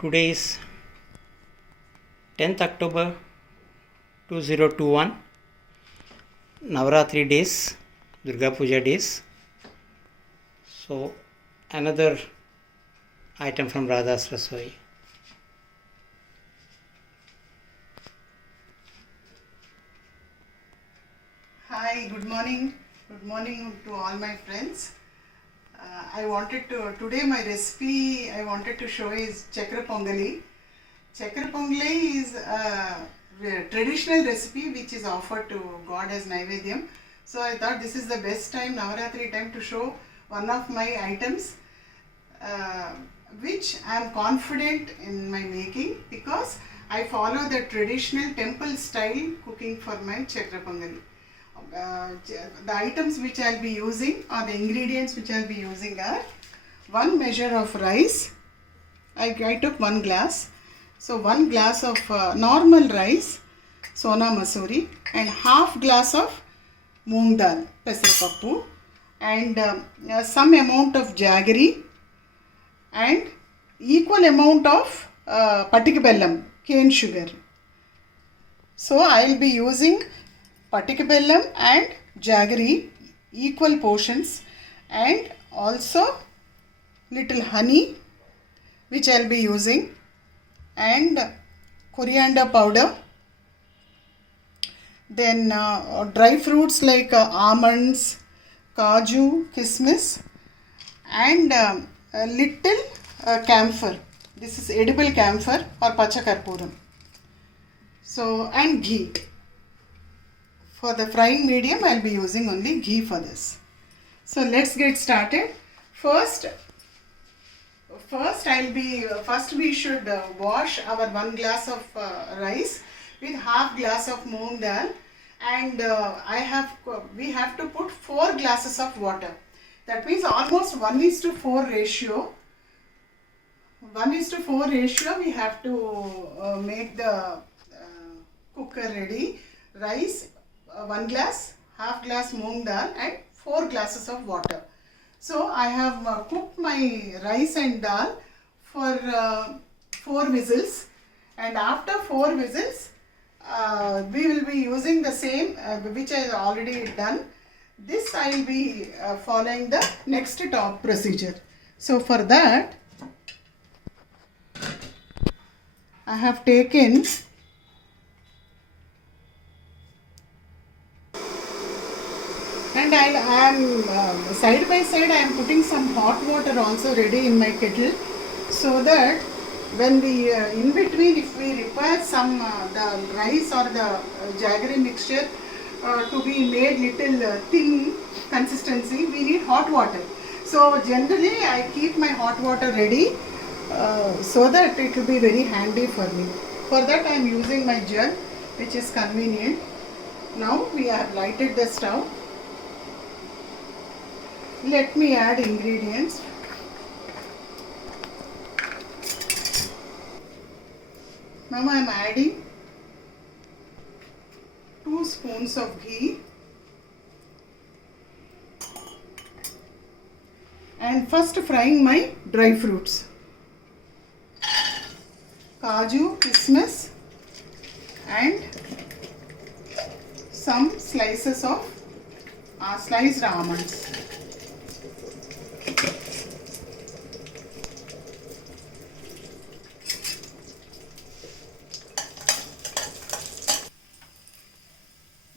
Today is 10th October 2021, Navaratri days, Durga Puja days. So, another item from Radha's Rasoi. Hi, good morning. Good morning to all my friends. Today my recipe I wanted to show is Chakra Pongali. Chakra Pongali is a traditional recipe which is offered to God as Naivedyam. So I thought this is the best time, Navaratri time, to show one of my items which I am confident in my making because I follow the traditional temple style cooking for my Chakra Pongali. The items which I will be using or the ingredients which I will be using are 1 measure of rice. I took 1 glass. So 1 glass of normal rice, Sona Masuri, and half glass of moong dal, pesarapappu, and some amount of jaggery and equal amount of patika bellam, cane sugar. So I will be using patika bellam and jaggery equal portions, and also little honey which I will be using, and coriander powder, then dry fruits like almonds, kaju, kismis, and a little camphor. This is edible camphor or pachakarpuram. So, and ghee. For the frying medium, I will be using only ghee for this. So let's get started. First we should wash our 1 glass of rice with half glass of moong dal, and we have to put 4 glasses of water. That means almost 1:4 ratio. 1:4 ratio we have to make the cooker ready. Rice 1 glass, half glass moong dal, and 4 glasses of water. So I have cooked my rice and dal for 4 whistles, and after 4 whistles we will be using the same which I have already done. This I will be following the next top procedure. So for that I have taken and I am side by side I am putting some hot water also ready in my kettle, so that when we in between if we require some the rice or the jaggery mixture to be made little thin consistency, we need hot water. So generally I keep my hot water ready so that it will be very handy for me. For that I am using my jug, which is convenient. Now we have lighted the stove. Let me add ingredients. Now I am adding 2 spoons of ghee and first frying my dry fruits. Kaju, kismis, and some slices of sliced almonds.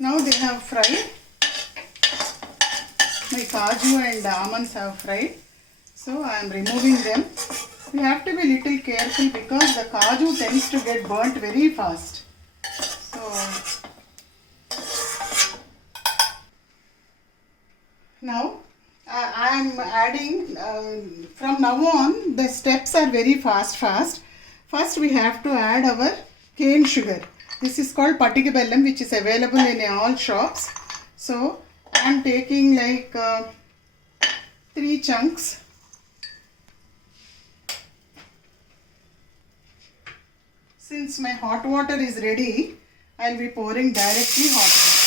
Now they have fried. My kaju and almonds have fried. So I am removing them. We have to be little careful because the kaju tends to get burnt very fast. So now I am adding, from now on the steps are very fast. First we have to add our cane sugar. This is called patika bellam, which is available in all shops. So I am taking like 3 chunks. Since my hot water is ready, I will be pouring directly hot water.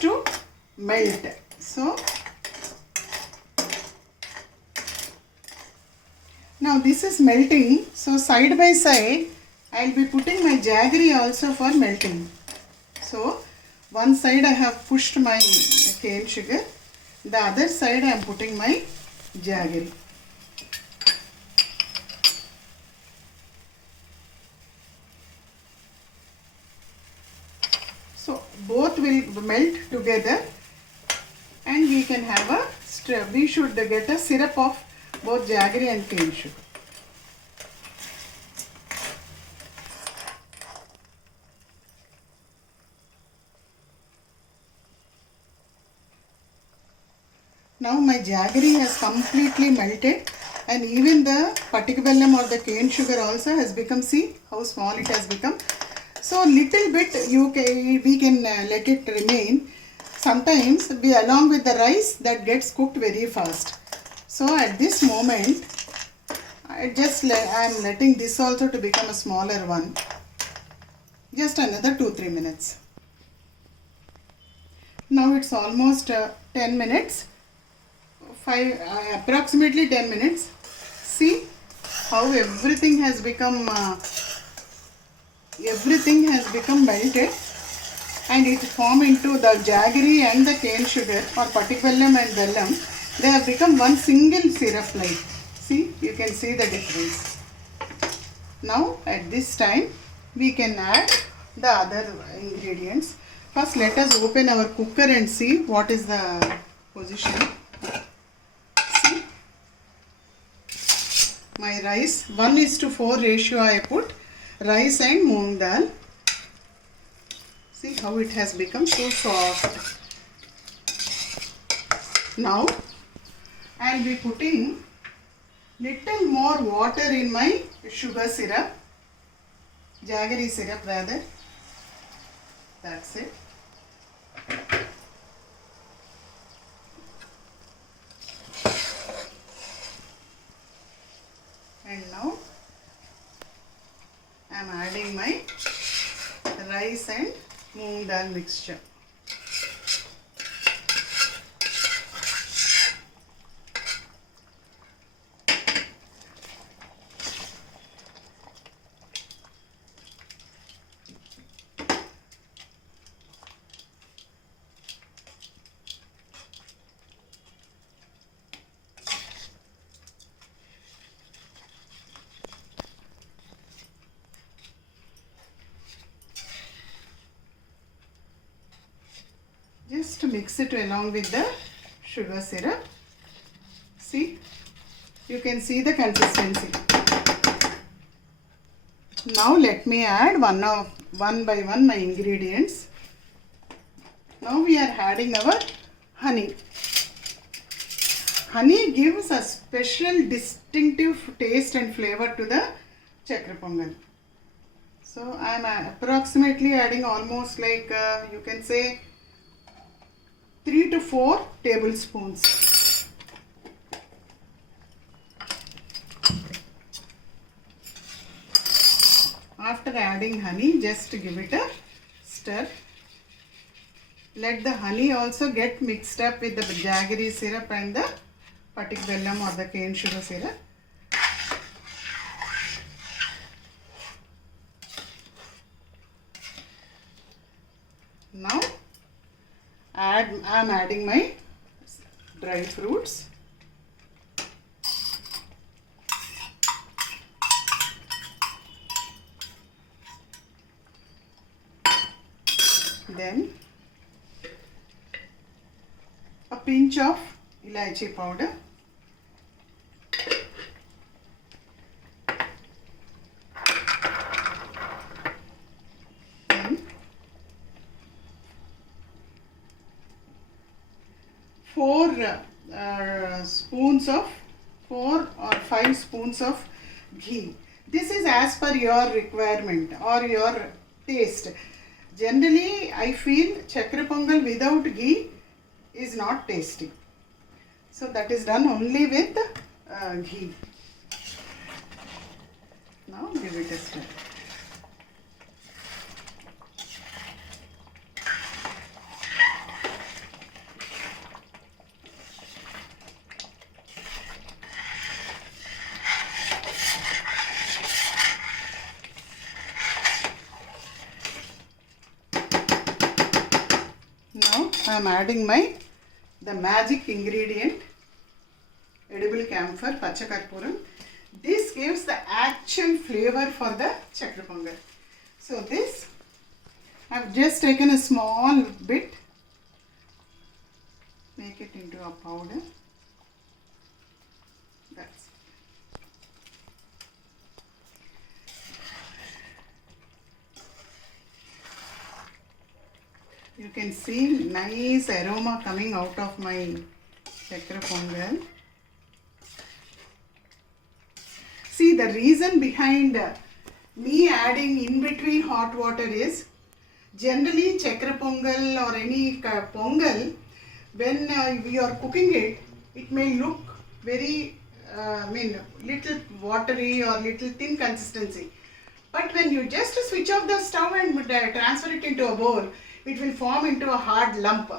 to melt. So now this is melting. So side by side I will be putting my jaggery also for melting. So one side I have pushed my cane sugar, the other side I am putting my jaggery. So both will melt together and we can have we should get a syrup of both jaggery and cane sugar. Now my jaggery has completely melted and even the patika bellam or the cane sugar also has become, see how small it has become. So little bit we can let it remain. Sometimes along with the rice that gets cooked very fast. So at this moment I am letting this also to become a smaller one. Just another 2-3 minutes. Now it's almost 10 minutes. Approximately 10 minutes. See how everything has become melted and it formed into the jaggery and the cane sugar or patika bellam and bellam. They have become one single syrup like. See, you can see the difference. Now at this time we can add the other ingredients. First let us open our cooker and see what is the position. See, my rice 1:4 ratio I put rice and moong dal. See how it has become so soft. Now I will be putting little more water in my sugar syrup, jaggery syrup rather. That's it. And now I am adding my rice and moong dal mixture. Just mix it along with the sugar syrup. See, you can see the consistency. Now let me add one by one my ingredients. Now we are adding our honey. Honey gives a special distinctive taste and flavor to the chakra pongal. So I am approximately adding almost like you can say 3 to 4 tablespoons. After adding honey, just give it a stir. Let the honey also get mixed up with the jaggery syrup and the patika bellam or the cane sugar syrup. Now I am adding my dry fruits. Then a pinch of elaichi powder. Then 4 or 5 spoons of ghee. This is as per your requirement or your taste. Generally, I feel chakra pongal without ghee is not tasty. So that is done only with ghee. Now give it a stir. I am adding the magic ingredient, edible camphor, pachakarpuram. This gives the actual flavor for the chakra pongal. So this, I have just taken a small bit, make it into a powder. That's it. You can see nice aroma coming out of my chakra pongal. See, the reason behind me adding in between hot water is, generally chakra pongal or any pongal, when we are cooking it, it may look very, little watery or little thin consistency. But when you just switch off the stove and transfer it into a bowl, it will form into a hard lump.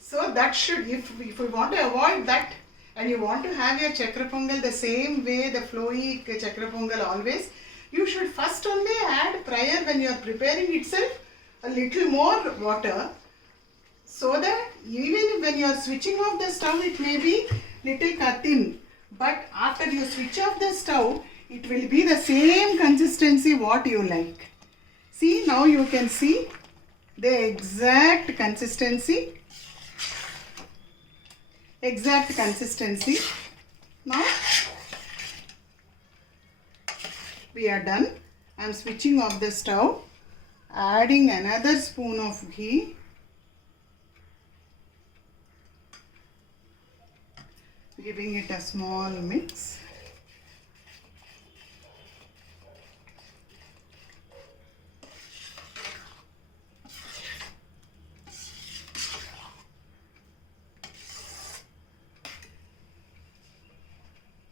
So that should, if we want to avoid that, and you want to have your chakra pongal the same way, the flowy chakra pongal always, you should first only add prior when you are preparing itself a little more water, so that even when you are switching off the stove, it may be little thin, but after you switch off the stove, it will be the same consistency what you like. See, now you can see the exact consistency. Now we are done. I am switching off the stove, adding another spoon of ghee, giving it a small mix.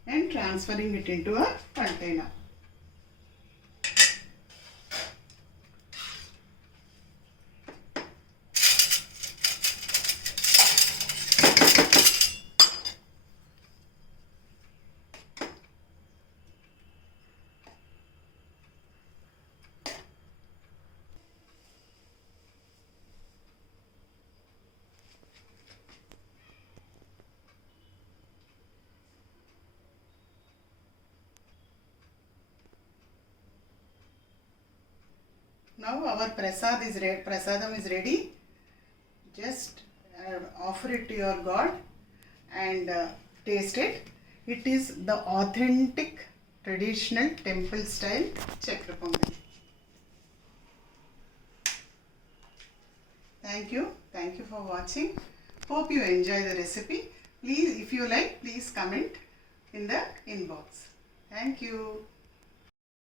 And transferring it into a container. Now our prasadam is ready. Just offer it to your God and taste it. It is the authentic traditional temple style chakra pongal. Thank you for watching. Hope you enjoy the recipe. Please, if you like, please comment in the inbox. Thank you.